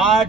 8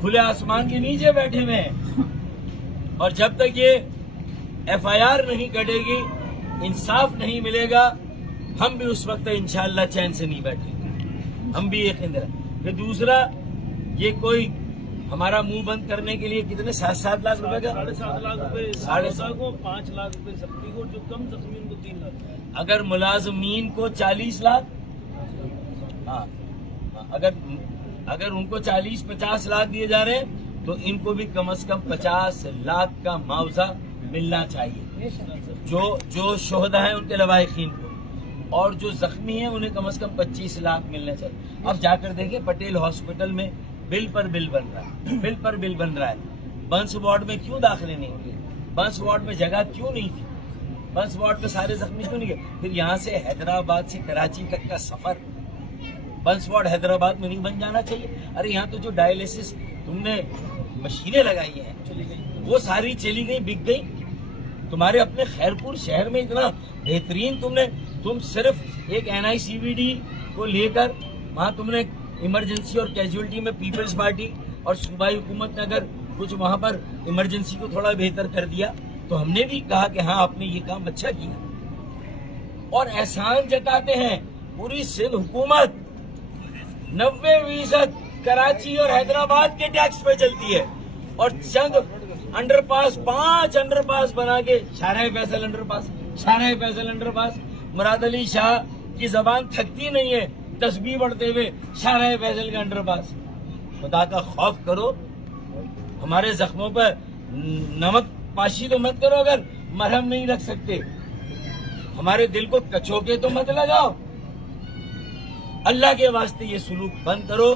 کھلے آسمان کے نیچے بیٹھے ہوئے ہیں، اور جب تک یہ ایف آئی آر نہیں کٹے گی، انصاف نہیں ملے گا، ہم بھی اس وقت انشاءاللہ چین سے نہیں بیٹھیں گے، ہم بھی یقین رکھیں۔ پھر دوسرا، یہ کوئی ہمارا منہ بند کرنے کے لیے کتنے 7 لاکھ روپے کا 7.5 لاکھ روپے 5 لاکھ روپے سبسڈی کو، جو کم زخمی ان کو 3 لاکھ، اگر ملازمین کو 40 لاکھ، ہاں اگر ان کو 40-50 لاکھ دیے جا رہے ہیں تو ان کو بھی کم از کم 50 لاکھ کا معاوضہ ملنا چاہیے، جو شہداء ہیں ان کے لواحقین کو، اور جو زخمی ہیں انہیں کم از کم 25 لاکھ ملنا چاہیے۔ اب جا کر دیکھیں پٹیل ہاسپٹل میں بل پر بل بن رہا ہے، بنس وارڈ میں کیوں داخلے نہیں ہوئے، بنس وارڈ میں جگہ کیوں نہیں تھی، بنس وارڈ میں سارے زخمی کیوں نہیں گئے؟ پھر یہاں سے حیدرآباد سے کراچی تک کا سفر بنس وارڈ حیدرآباد میں نہیں بن جانا چاہیے؟ ارے یہاں تو جو ڈائلیسس تم نے مشینیں لگائی ہیں وہ ساری چلی گئی، بک گئی۔ تمہارے اپنے خیرپور شہر میں اتنا بہترین تم صرف ایک NICVD کو لے کر وہاں تم نے ایمرجنسی اور کیجویلٹی میں پیپلز پارٹی اور صوبائی حکومت نے اگر کچھ وہاں پر ایمرجنسی کو تھوڑا بہتر کر دیا تو ہم نے بھی کہا کہ ہاں آپ نے یہ کام اچھا کیا، اور احسان جتاتے ہیں پوری سندھ حکومت 90% کراچی اور حیدرآباد کے ٹیکس پہ چلتی ہے، اور چند انڈر پاس 5 انڈر پاس بنا کے، شارع فیصل انڈر پاس، مراد علی شاہ کی زبان تھکتی نہیں ہے تسبیح پڑھتے ہوئے، شارع فیصل کا انڈر پاس۔ خدا کا خوف کرو، ہمارے زخموں پر نمک پاشی تو مت کرو، اگر مرہم نہیں رکھ سکتے، ہمارے دل کو کچوکے تو مت لگاؤ، اللہ کے واسطے یہ سلوک بند کرو۔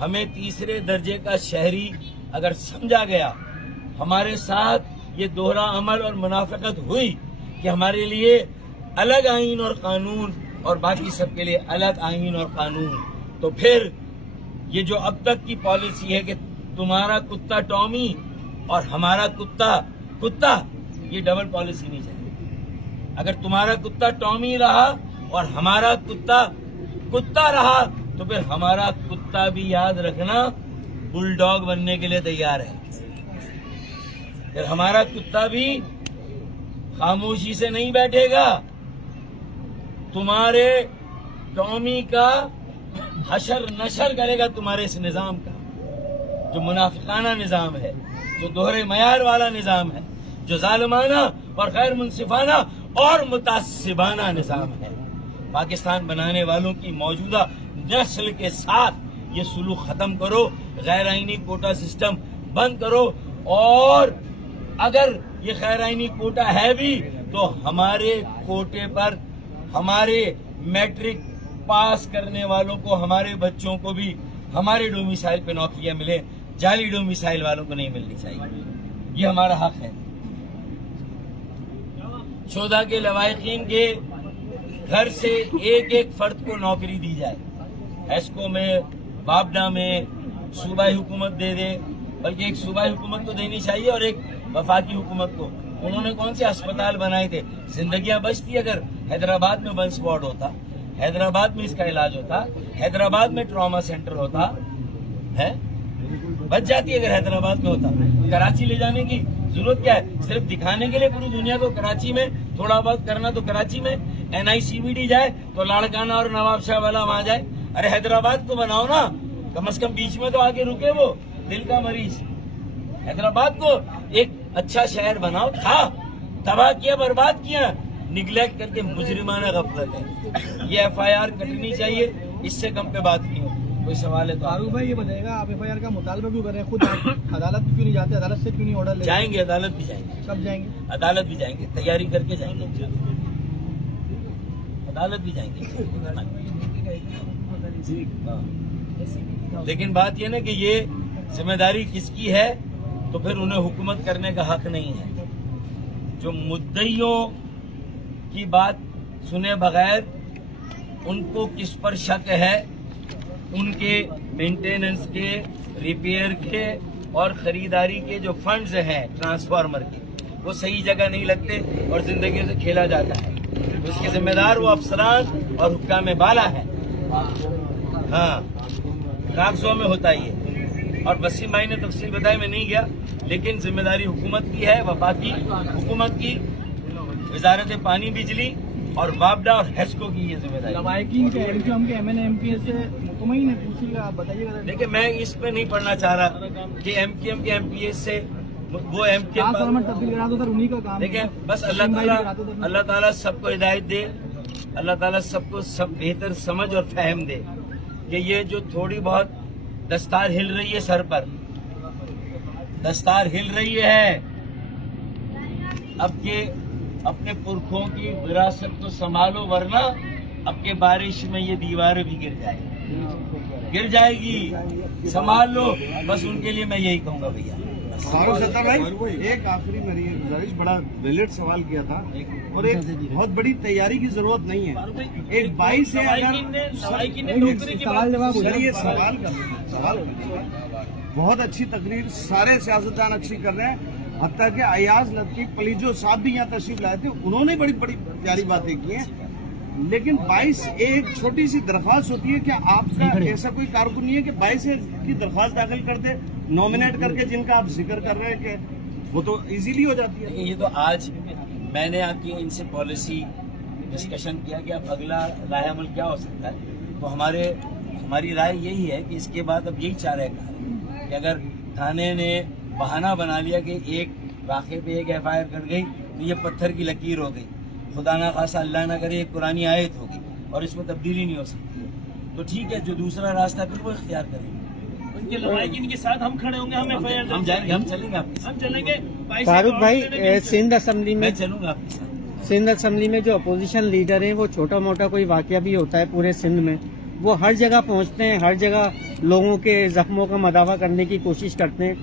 ہمیں تیسرے درجے کا شہری اگر سمجھا گیا، ہمارے ساتھ یہ دوہرا عمل اور منافقت ہوئی کہ ہمارے لیے الگ آئین اور قانون اور باقی سب کے لیے الگ آئین اور قانون، تو پھر یہ جو اب تک کی پالیسی ہے کہ تمہارا کتا ٹامی اور ہمارا کتا، یہ ڈبل پالیسی نہیں چاہیے۔ اگر تمہارا کتا ٹامی رہا اور ہمارا کتا رہا تو پھر ہمارا کتا بھی یاد رکھنا بل ڈاگ بننے کے لیے تیار ہے، پھر ہمارا کتا بھی خاموشی سے نہیں بیٹھے گا، تمہارے ٹامی کا حشر نشر کرے گا، تمہارے اس نظام کا جو منافقانہ نظام ہے، جو دوہرے معیار والا نظام ہے، جو ظالمانہ اور غیر منصفانہ اور متعصبانہ نظام ہے۔ پاکستان بنانے والوں کی موجودہ نسل کے ساتھ یہ سلوک ختم کرو، غیر آئینی کوٹا سسٹم بند کرو، اور اگر یہ غیر آئینی کوٹا ہے بھی تو ہمارے کوٹے پر ہمارے میٹرک پاس کرنے والوں کو، ہمارے بچوں کو بھی ہمارے ڈومیسائل پہ نوکریاں ملیں، جعلی ڈومیسائل والوں کو نہیں ملنی چاہیے، یہ ہمارا حق ہے۔ شہداء کے لواحقین کے گھر سے ایک فرد کو نوکری دی جائے، ایسکو میں، بابڈا میں، صوبائی حکومت دے دے، بلکہ ایک صوبائی حکومت کو دینی چاہیے اور ایک وفاقی حکومت کو۔ انہوں نے کون سے ہسپتال بنائے تھے؟ زندگیاں بچتی اگر حیدرآباد میں بنس وارڈ ہوتا، حیدرآباد میں اس کا علاج ہوتا، حیدرآباد میں ٹراما سینٹر ہوتا ہے، بچ جاتی اگر حیدرآباد میں ہوتا۔ کراچی لے جانے کی ضرورت کیا ہے؟ صرف دکھانے کے لیے پوری دنیا کو کراچی میں تھوڑا بہت کرنا تو کراچی میں، NICVD جائے تو لاڑکانہ اور نواب شاہ والا وہاں جائے۔ ارے حیدرآباد کو بناؤ نا، کم از کم بیچ میں تو آگے رکے وہ دل کا مریض۔ حیدرآباد کو ایک اچھا شہر بناؤ، تھا تباہ کیا، برباد کیا، نگلیکٹ کر کے مجرمانہ غفلت ہے۔ یہ FIR کٹنی چاہیے، اس سے کم پہ بات نہیں ہو۔ کوئی سوال ہے تو فاروق بھائی یہ بتائے گا، آپ FIR کا مطالبہ کیوں کر رہے ہیں؟ خود عدالت کیوں نہیں جاتے؟ عدالت سے کیوں نہیں آرڈر لے؟ جائیں گے، عدالت بھی جائیں گے۔ کب جائیں گے؟ عدالت بھی جائیں گے، تیاری کر کے جائیں گے، عدالت بھی جائیں گے۔ لیکن بات یہ نا کہ یہ ذمہ داری کس کی ہے، تو پھر انہیں حکومت کرنے کا حق نہیں ہے۔ جو مدعیوں کی بات سنے بغیر ان کو کس پر شک ہے، ان کے مینٹیننس کے، ریپیئر کے اور خریداری کے جو فنڈز ہیں ٹرانسفارمر کے، وہ صحیح جگہ نہیں لگتے اور زندگیوں سے کھیلا جاتا ہے، اس کے ذمہ دار وہ افسران اور حکام بالا ہیں۔ ہاں، کاغذوں میں ہوتا ہے یہ، اور وسیم بھائی نے تفصیل بتائی، میں نہیں گیا، لیکن ذمہ داری حکومت کی ہے، وفاقی حکومت کی، وزارت پانی بجلی اور وابڈا اور ہیسکو کی یہ ذمہ داری۔ لوائقین کے ایم این ایم پی اے سے مطمئن ہے، پوچھیے گا، آپ بتائیے گا۔ دیکھیں میں اس پہ نہیں پڑھنا چاہ رہا کہ ایم کیو ایم کے ایم پی ایس سے وہ ایم کیو ٹرانسفارمر تبدیل کرا دو سر، انہیں کا کام ہے۔ دیکھیں بس اللہ تعالیٰ سب کو ہدایت دے، اللہ تعالیٰ سب کو بہتر سمجھ اور فہم دے کہ یہ جو تھوڑی بہت دستار ہل رہی ہے سر پر، دستار ہل رہی ہے، اب کے اپنے پرکھوں کی وراثت کو سنبھالو، ورنہ اب کے بارش میں یہ دیواریں بھی گر جائے گی، سنبھال لو، بس ان کے لیے میں یہی کہوں گا بھیا۔ فاروق ستار بھائی، ایک آخری میری گزارش، بڑا ویلڈ سوال کیا تھا اور ایک بہت بڑی تیاری کی ضرورت نہیں ہے۔ ایک 22 سے سوال بہت اچھی تقریر، سارے سیاستدان اچھی کر رہے ہیں، حتیٰ کہ ایاز لطیف پلیجو صاحب بھی یہاں تشریف لائے تھے، انہوں نے بڑی بڑی پیاری باتیں کی ہیں، لیکن 22 ایک چھوٹی سی درخواست ہوتی ہے کہ آپ کا ایسا کوئی کارکن نہیں ہے کہ 22 کی درخواست داخل کر دے نامنیٹ کر کے، جن کا آپ ذکر کر رہے ہیں کہ وہ تو ایزیلی ہو جاتی ہے۔ یہ تو آج میں نے آپ کی ان سے پالیسی ڈسکشن کیا کہ اب اگلا رائے عمل کیا ہو سکتا ہے، تو ہماری رائے یہی ہے کہ اس کے بعد اب یہی چارہ کار ہے کہ اگر تھانے نے بہانہ بنا لیا کہ ایک واقعے پہ ایک ایف آئی آر کر گئی تو یہ پتھر کی لکیر ہو گئی، خدا نہ خاصا اللہ نہ کرے ایک قرآنی آیت ہوگی اور اس میں تبدیلی نہیں ہو سکتی، تو ٹھیک ہے، جو دوسرا راستہ پھر وہ اختیار کریں گے۔ ان کے لوائقین کے ساتھ ہم کھڑے ہوں گے، ہم جائیں گے، ہم چلیں گے آپ کے ساتھ، ہم چلیں گے۔ فاروق بھائی، سندھ اسمبلی میں میں چلوں گا آپ کے ساتھ۔ سندھ اسمبلی میں جو اپوزیشن لیڈر ہیں، وہ چھوٹا موٹا کوئی واقعہ بھی ہوتا ہے پورے سندھ میں، وہ ہر جگہ پہنچتے ہیں، ہر جگہ لوگوں کے زخموں کا مداوع کرنے کی کوشش کرتے ہیں۔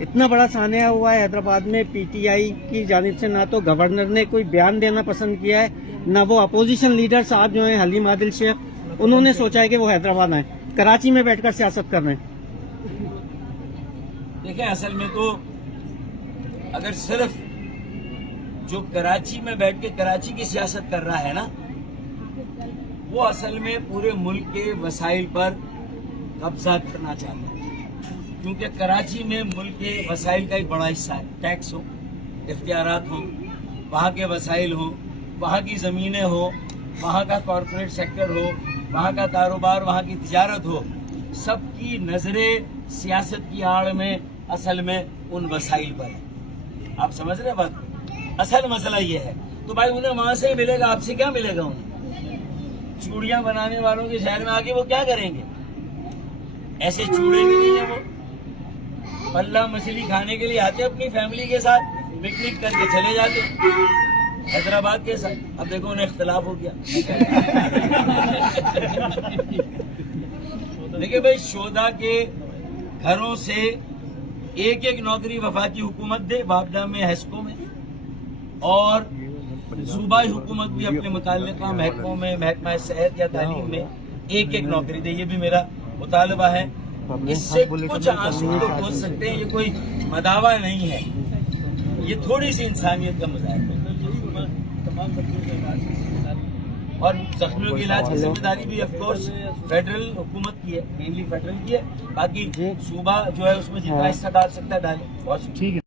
اتنا بڑا سانحہ ہوا ہے حیدرآباد میں، پی ٹی آئی کی جانب سے نہ تو گورنر نے کوئی بیان دینا پسند کیا ہے، نہ وہ اپوزیشن لیڈر صاحب جو ہیں حلیم عادل شیخ، انہوں نے سوچا ہے کہ وہ حیدرآباد آئیں، کراچی میں بیٹھ کر سیاست کر رہے ہیں۔ دیکھیں اصل میں تو اگر صرف جو کراچی میں بیٹھ کے کراچی کی سیاست کر رہا ہے نا، وہ اصل میں پورے ملک کے وسائل پر قبضہ کرنا چاہتا ہے، کیونکہ کراچی میں ملک کے وسائل کا ایک بڑا حصہ ہے، ٹیکس ہو، اختیارات ہوں، وہاں کے وسائل ہوں، وہاں کی زمینیں ہوں، وہاں کا کارپوریٹ سیکٹر ہو، وہاں کا کاروبار، وہاں کی تجارت ہو، سب کی نظریں سیاست کی آڑ میں اصل میں ان وسائل پر ہے۔ آپ سمجھ رہے ہیں بات؟ اصل مسئلہ یہ ہے، تو بھائی انہیں وہاں سے ہی ملے گا، آپ سے کیا ملے گا انہیں؟ چوڑیاں بنانے والوں کے شہر میں آگے وہ کیا کریں گے؟ ایسے چوڑے بھی نہیں ہیں، وہ پلہ مچھلی کھانے کے لیے آتے اپنی فیملی کے ساتھ، پکنک کر کے چلے جاتے حیدرآباد کے ساتھ۔ اب دیکھو انہیں اختلاف ہو گیا۔ دیکھیں بھائی، شہداء کے گھروں سے ایک ایک نوکری وفاقی حکومت دے، وابڈا میں، ہیسکو میں، اور صوبائی حکومت بھی اپنے متعلقہ محکموں میں، محکمہ صحت یا تعلیم میں ایک ایک نوکری دے، یہ بھی میرا مطالبہ ہے۔ اس سے کچھ آنسو تو پہنچ سکتے ہیں، یہ کوئی مداوع نہیں ہے، یہ تھوڑی سی انسانیت کا مظاہرہ ہے۔ اور زخمیوں کے علاج کی ذمہ داری بھی آف کورس فیڈرل حکومت کی ہے، مینلی فیڈرل کی ہے، باقی صوبہ جو ہے اس میں جتنا حصہ ڈال سکتا ہے ڈالے۔ بہت شکریہ۔